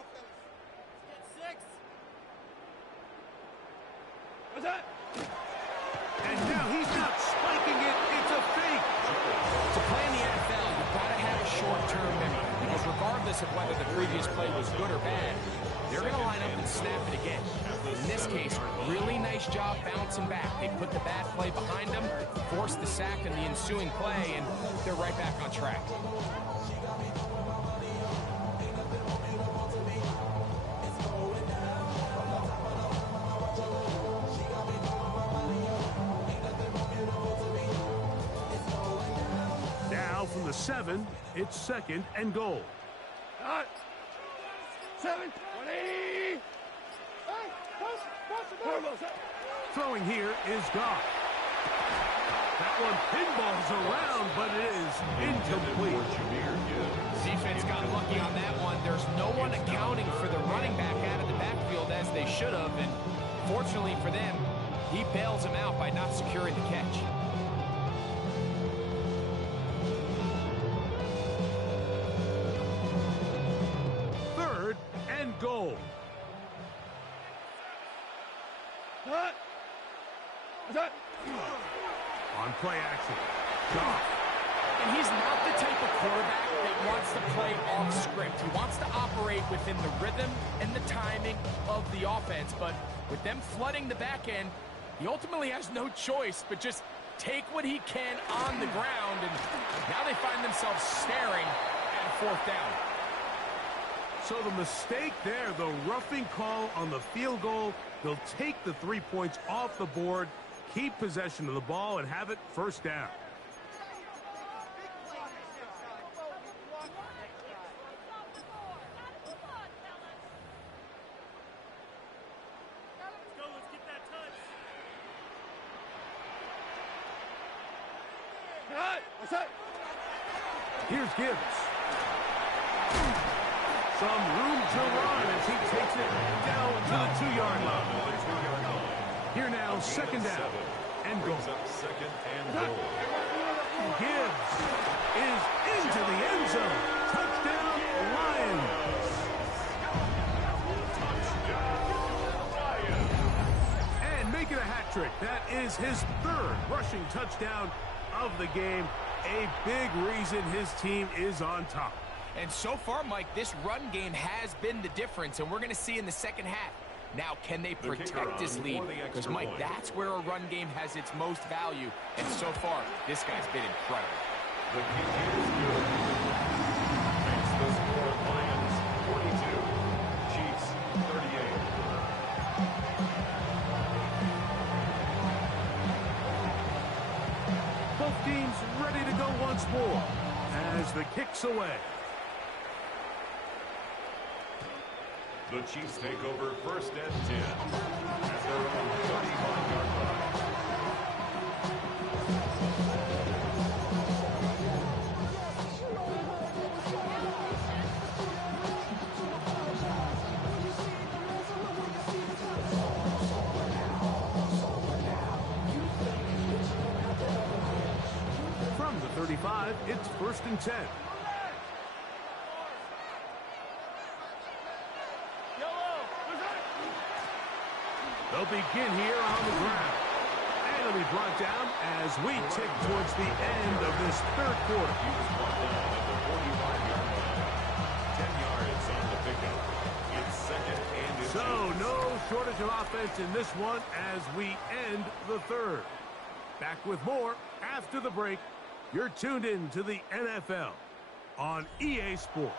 What's that? And now he's not spiking it. It's a fake. To play in the NFL, you've got to have a short-term memory because regardless of whether the previous play was good or bad, they're going to line up and snap it again. In this case, really nice job bouncing back. They put the bad play behind them, forced the sack in the ensuing play, and they're right back on track. From the 7, it's second and goal. 7, 180. Throwing here is Goff. That one pinballs around, but it is incomplete. Defense got lucky on that one. There's no one accounting for the running back out of the backfield as they should have, and fortunately for them, he bails him out by not securing the catch. Goal. On play action. Goff. And he's not the type of quarterback that wants to play off script. He wants to operate within the rhythm and the timing of the offense. But with them flooding the back end, he ultimately has no choice but just take what he can on the ground. And now they find themselves staring at fourth down. So the mistake there, the roughing call on the field goal, they'll take the 3 points off the board, keep possession of the ball, and have it first down. Here's Gibbs. Some room to run as he takes it down to the 2-yard line. Here now, second down and goal. Gibbs is into the end zone. Touchdown, Lions. And make it a hat trick. That is his 3rd rushing touchdown of the game. A big reason his team is on top. And so far, Mike, this run game has been the difference, and we're going to see in the second half. Now, can they protect this lead? Because, Mike, that's where a run game has its most value. And so far, this guy's been incredible. The kick is good. Makes the score Lions 42, Chiefs 38. Both teams ready to go once more as the kick's away. The Chiefs take over first and 10 at their own 35-yard line. From the 35, it's first and 10. They'll begin here on the ground. And it'll be brought down as we tick towards the end of this 3rd quarter. He was brought down at the 45-yard line. 10 yards on the pickup. It's second and So no shortage of offense in this one as we end the 3rd. Back with more after the break. You're tuned in to the NFL on EA Sports.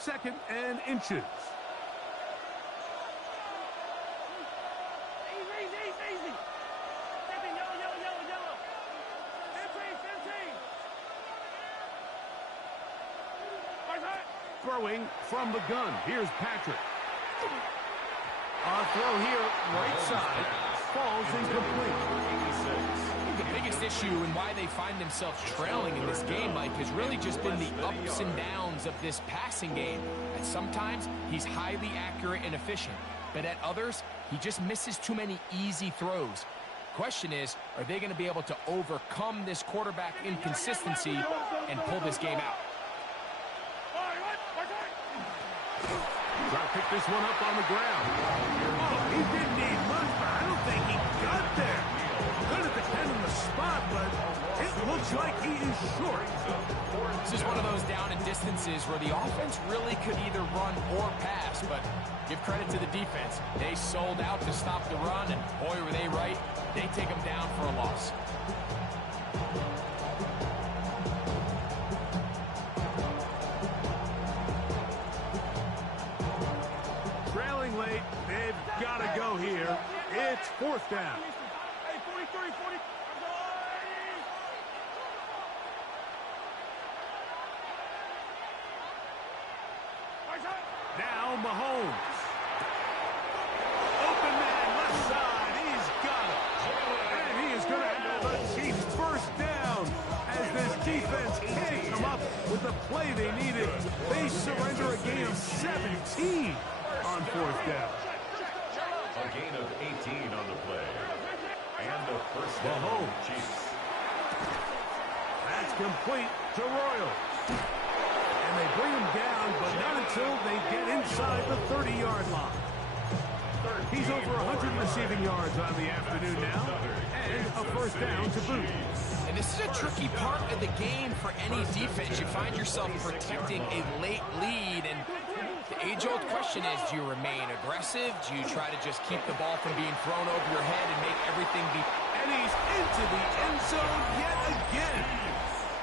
Second and inches. Easy, easy. Step in, yellow. 15. Throwing from the gun. Here's Patrick. A throw here, right side. Falls incomplete. The biggest issue and why they find themselves trailing in this game, Mike, has really just been the ups and downs of this passing game. And sometimes he's highly accurate and efficient, but at others, he just misses too many easy throws. Question is, are they going to be able to overcome this quarterback inconsistency and pull this game out? Try to pick this one up on the ground. Oh, he didn't need much, but I don't think he got there. Going to depend on the spot, but it looks like he is short. This is one of those down and distances where the offense really could either run or pass, but give credit to the defense. They sold out to stop the run, and boy, were they right. They take them down for a loss. Trailing late, they've got to go here. It's fourth down. Hey, 43, 40. Now Mahomes. Open man, left side. He's got it. And he is going to have a Chiefs first down as this defense can't come up with the play they needed. They surrender a gain of 17 on fourth down. A gain of 18 on the play. And the first down for the Chiefs. That's complete to Royals. And they bring him down, but not until they get inside the 30-yard line. He's over 100 receiving yards on the afternoon now, and a first down to boot. And this is a tricky part of the game for any defense. You find yourself protecting a late lead, and the age-old question is, do you remain aggressive? Do you try to just keep the ball from being thrown over your head and make everything be... And he's into the end zone yet again.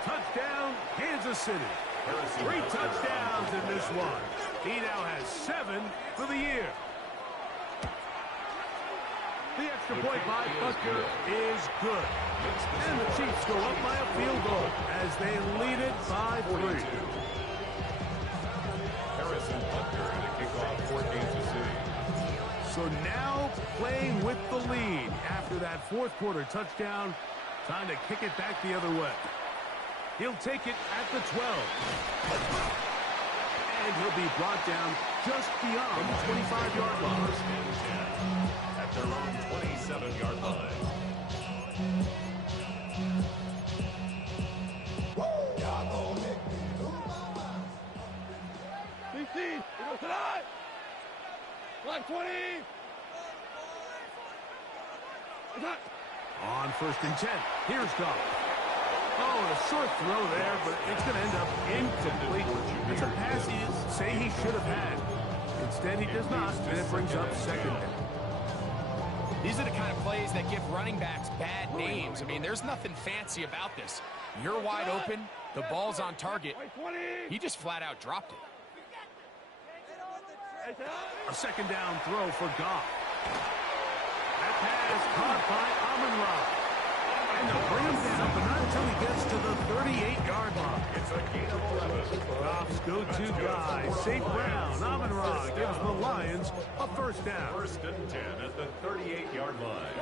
Touchdown, Kansas City. 3 touchdowns in this one. He now has 7 for the year. The extra point by Butker is good. And the Chiefs go up by a field goal as they lead it by 3. Harrison Butker to kick off for Kansas City. So now playing with the lead after that fourth quarter touchdown. Time to kick it back the other way. He'll take it at the 12. And he'll be brought down just beyond the 25-yard line. At their own 27-yard line. DC, tonight. Like 20. On first and 10, here's Goff. Oh, a short throw there, but it's going to end up incomplete. It's a pass he say he should have had. Instead, he does not, and it brings up second down. These are the kind of plays that give running backs bad names. I mean, there's nothing fancy about this. You're wide open, the ball's on target. He just flat out dropped it. A second down throw for Goff. That pass caught by Amon-Ra. And they'll bring him down, but not until he gets to the 38-yard line. It's a gain of 11. Goff's go-to guy, St. Brown. Amon-Ra gives the Lions a first down. First and 10 at the 38-yard line.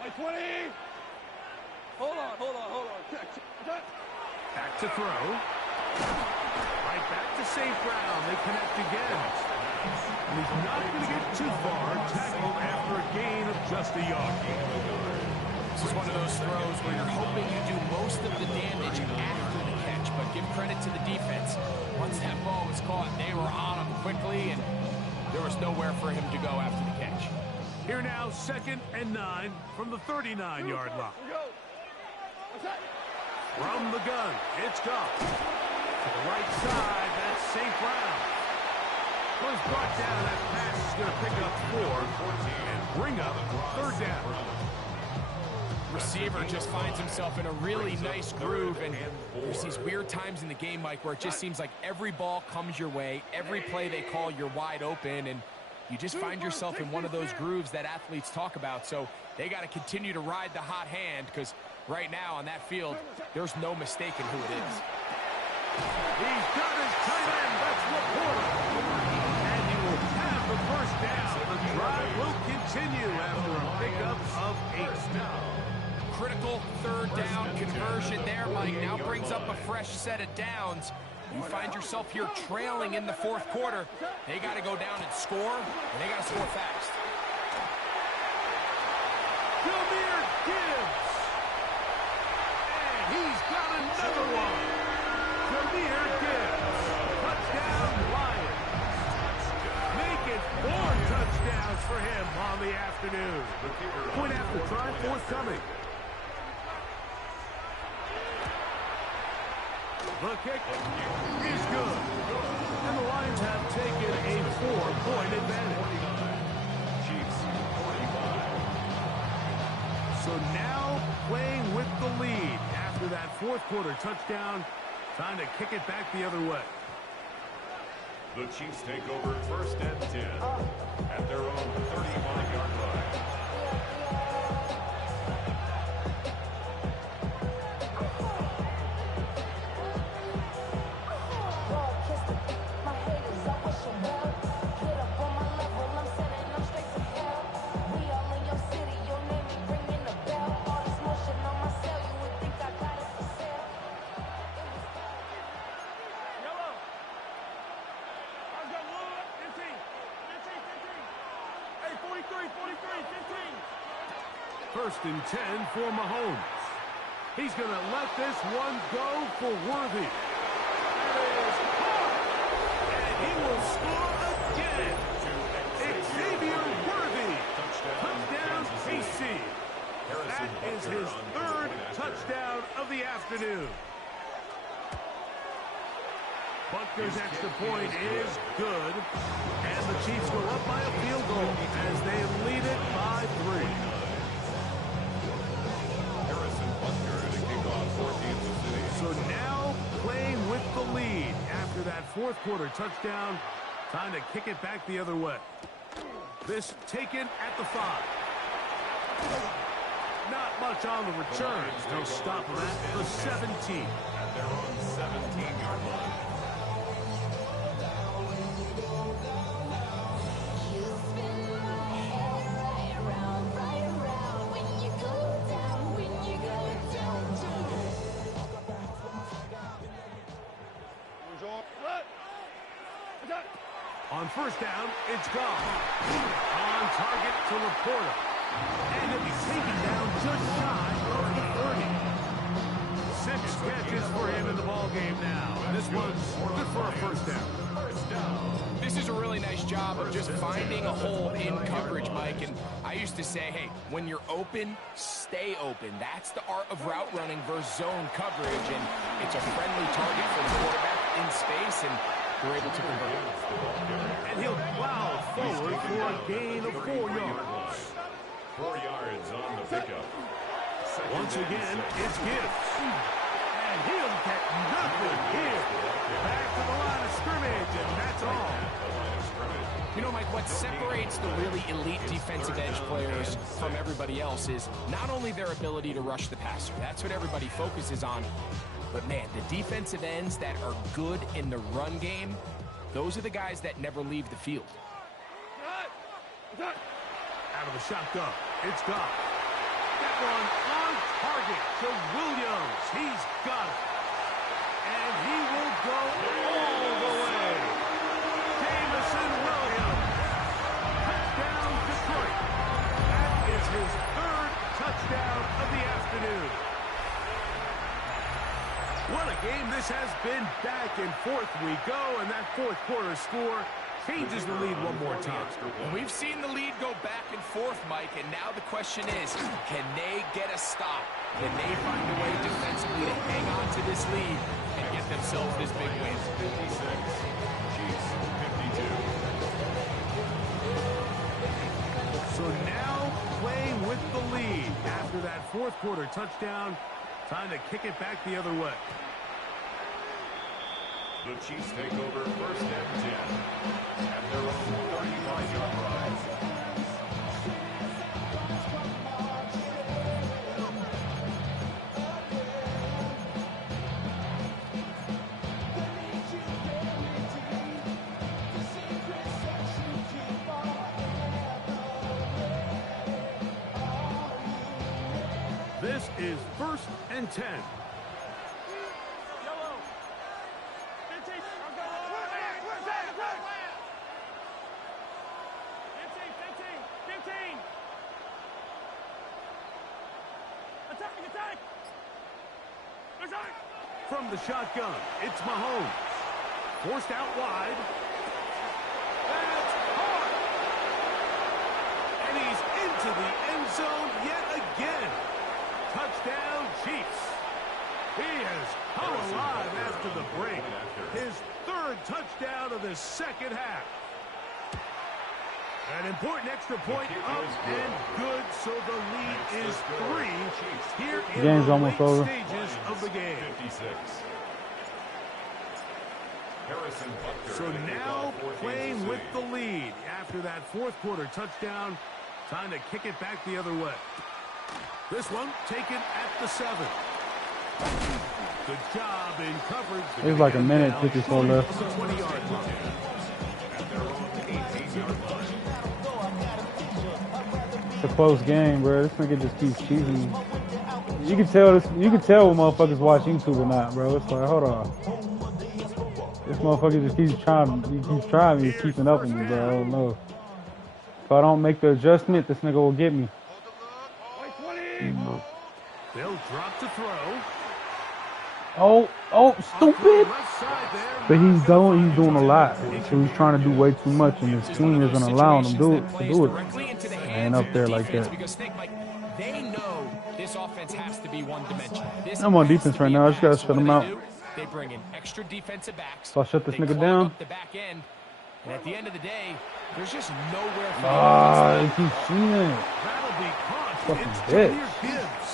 Like 20. Hold on. Back to throw. Right back to St. Brown. They connect again. And he's not going to get too far. Tackled after a gain of just a yard. This is one of those throws where you're hoping you do most of the damage after the catch, but give credit to the defense. Once that ball was caught, they were on him quickly, and there was nowhere for him to go after the catch. Here now, 2nd and 9 from the 39-yard line. From the gun, it's Goff. To the right side, that's St. Brown. Was brought down, that pass is going to pick up 4 and bring up 3rd down. Receiver just finds himself in a really nice groove, and there's these weird times in the game, Mike, where it just seems like every ball comes your way, every play they call, you're wide open, and you just find yourself in one of those grooves that athletes talk about. So they got to continue to ride the hot hand, because right now on that field, there's no mistaking who it is. He's got his tight end, that's Laporta. And he will have the 1st down. The drive will continue after a pickup of 8. Critical 3rd down conversion there, Mike. Now brings up a fresh set of downs. You find yourself here trailing in the 4th quarter. They got to go down and score, and they got to score fast. Jahmyr Gibbs. And he's got another one. Jahmyr Gibbs. Touchdown Lions. Make it 4 touchdowns for him on the afternoon. Point after try, 4th coming. The kick is good. And the Lions have taken a 4-point advantage. Chiefs 45. So now playing with the lead after that 4th quarter touchdown. Time to kick it back the other way. The Chiefs take over 1st and 10 at their own 35-yard line. First and 10 for Mahomes. He's going to let this one go for Worthy. That is caught. And he will score again. Xavier Worthy. Touchdown KC. That is his 3rd touchdown of the afternoon. Butker's extra point is good. And the Chiefs go up by a field goal as they lead it by 3. So now playing with the lead after that 4th quarter touchdown. Time to kick it back the other way. This taken at the 5. Not much on the return. No stop at the 17. At their own 17-yard line. On 1st down, it's Goff. On target to Laporta. And he'll be taken down just shy of the 30. 6 catches for him in the ballgame now. And this one's good for a 1st down. This is a really nice job of just finding a hole in coverage, Mike. And I used to say, hey, when you're open, stay open. That's the art of route running versus zone coverage. And it's a friendly target for the quarterback in space, and they're able to convert. And he'll plow forward for a gain of 4 yards. 4 yards on the pickup. Once again, it's Gibbs. And he'll get nothing here. Back to the line of scrimmage, and that's all. You know, Mike, what separates the really elite defensive edge players from everybody else is not only their ability to rush the passer. That's what everybody focuses on. But, man, the defensive ends that are good in the run game, those are the guys that never leave the field. Out of the shotgun, it's Goff. That one on target to Williams. He's got it. And he will go all the way. Jamison Williams. Touchdown Detroit. That is his 3rd touchdown of the afternoon. What a game this has been. Back and forth we go, and that fourth quarter score changes the lead one more time. And we've seen the lead go back and forth, Mike, and now the question is, can they get a stop? Can they find a way defensively to hang on to this lead and get themselves this big win? 56, Chiefs 52. So now playing with the lead after that fourth quarter touchdown. Time to kick it back the other way. The Chiefs take over first and 10 at their own 35-yard line. This is first and 10. From the shotgun, it's Mahomes. Forced out wide. That's hard. And he's into the end zone yet again. Touchdown, Chiefs. He has come alive after the break. His third touchdown of the second half. An important extra point up and good, so the lead is 3 here in Game's the almost late over. stages of the game. 56. Harrison Butker So to kick now off for playing Kansas with City. the lead after that fourth quarter touchdown. Time to kick it back the other way. This one taken at the 7. Good job in coverage. There's like a minute, 54 left. From the 20-yard line. At their own 18-yard line. It's a close game, bro. This nigga just keeps cheesing me. You can tell this. You can tell when motherfuckers watch YouTube or not, bro. It's like, hold on. This motherfucker just keeps trying. He keeps trying me. He's keeping up with me, bro. I don't know. If I don't make the adjustment, this nigga will get me. They'll drop to throw. Oh, stupid. Left side there. But he's doing a lot. So he's trying to do way too much, and his team isn't allowing him to do it. Ain't up there like that. Because they know this offense has to be one-dimensional. I'm on defense right now. I just gotta shut him out. They bring in extra defensive backs. So I shut this They nigga clog down. up the back end, and at the end of the day, there's just nowhere for Ah, he keeps cheating. That'll be caught. Fucking It's bitch. Jameer Gibbs.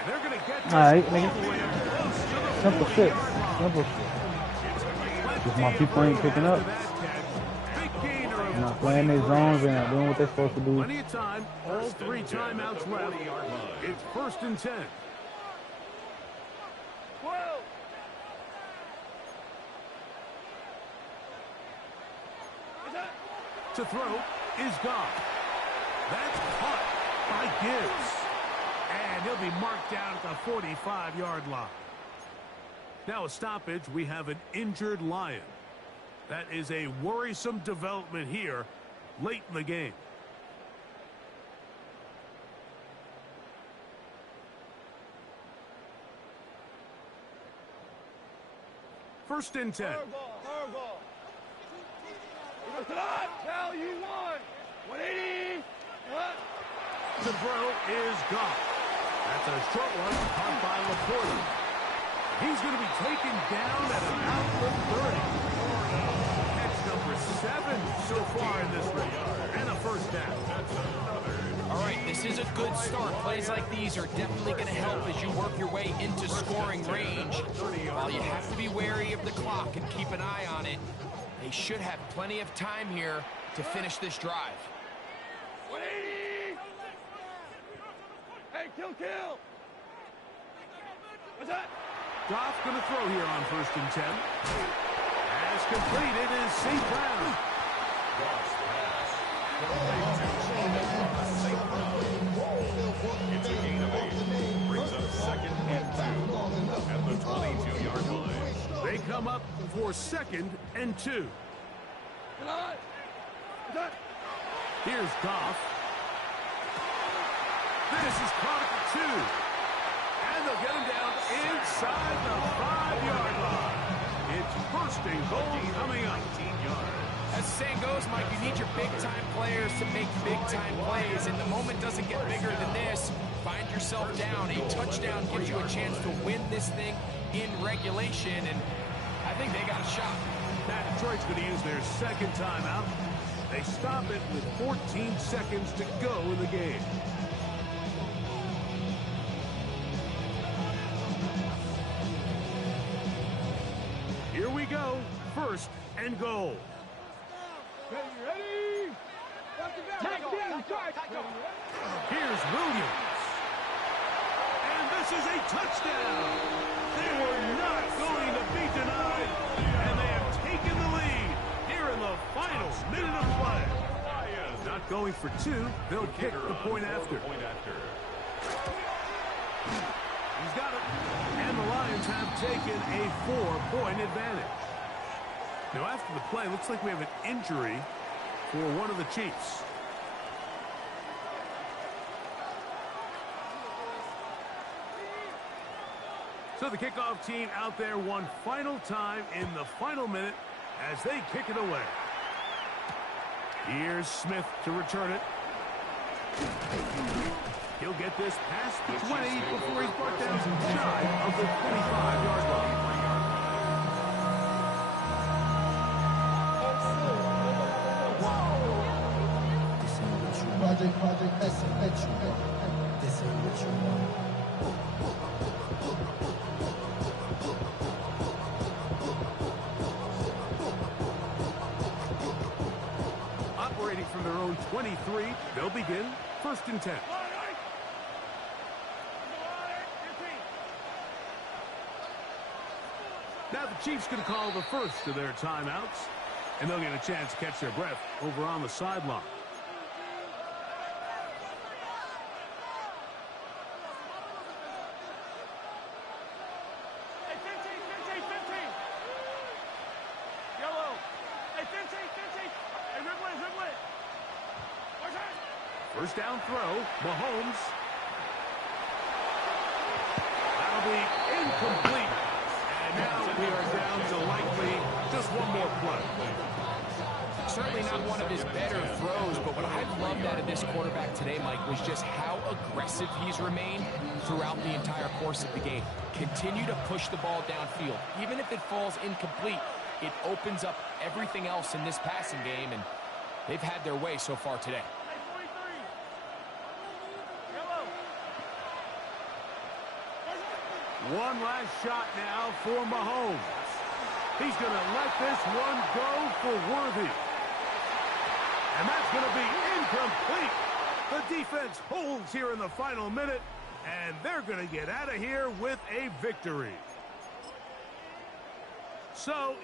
And they're going to get this Alright, all nigga. the way up close to the Simple shit. 40-yard line. Simple shit. Just my people ain't picking up. Big gainer of They're not playing their zones. They're not doing what they're supposed to do. plenty of time. All 3 timeouts left. It's first and 10. To throw is gone. That's caught by Gibbs. And he'll be marked down at the 45-yard line. Now a stoppage. We have an injured Lion. That is a worrisome development here late in the game. First and 10. Tell you won. 180. What? The throw is gone. That's a short one caught by Laporta. He's going to be taken down at about the 30. Catch number 7 so far in this one. And a first down. All right, this is a good start. Plays like these are definitely going to help as you work your way into scoring range. While you have to be wary of the clock and keep an eye on it, they should have plenty of time here to finish this drive. 180. Hey, kill. What's that? Goff going to throw here on first and 10. As completed is St. Brown. It's a gain of 8. Brings up second and 2 at the 22-yard line. They come up for second and 2. Here's Goff. This is caught at the 2. You need your big-time players to make big-time plays, and the moment doesn't get bigger than this. Find yourself down. A touchdown gives you a chance to win this thing in regulation, and I think they got a shot. Now Detroit's going to use their second timeout. They stop it with 14 seconds to go in the game. Here we go. First and goal. Okay, you ready? Here's Williams. And this is a touchdown. They were not going to be denied, and they have taken the lead here in the final minute of play. Not going for two. They'll kick the point after. He's got it. And the Lions have taken a 4-point advantage. Now, after the play, looks like we have an injury for one of the Chiefs. So the kickoff team out there one final time in the final minute as they kick it away. Here's Smith to return it. He'll get this past the 20 before he's brought down shy of the 25-yard line. Project, this ain't what you want. Operating from their own 23, they'll begin first and 10. Now the Chiefs going to call the first of their timeouts, and they'll get a chance to catch their breath over on the sideline. First down throw, Mahomes. That'll be incomplete. And now we are down to likely just one more play. Certainly not one of his better throws, but what I've loved out of this quarterback today, Mike, was just how aggressive he's remained throughout the entire course of the game. Continue to push the ball downfield. Even if it falls incomplete, it opens up everything else in this passing game, and they've had their way so far today. One last shot now for Mahomes. He's going to let this one go for Worthy. And that's going to be incomplete. The defense holds here in the final minute, and they're going to get out of here with a victory. So...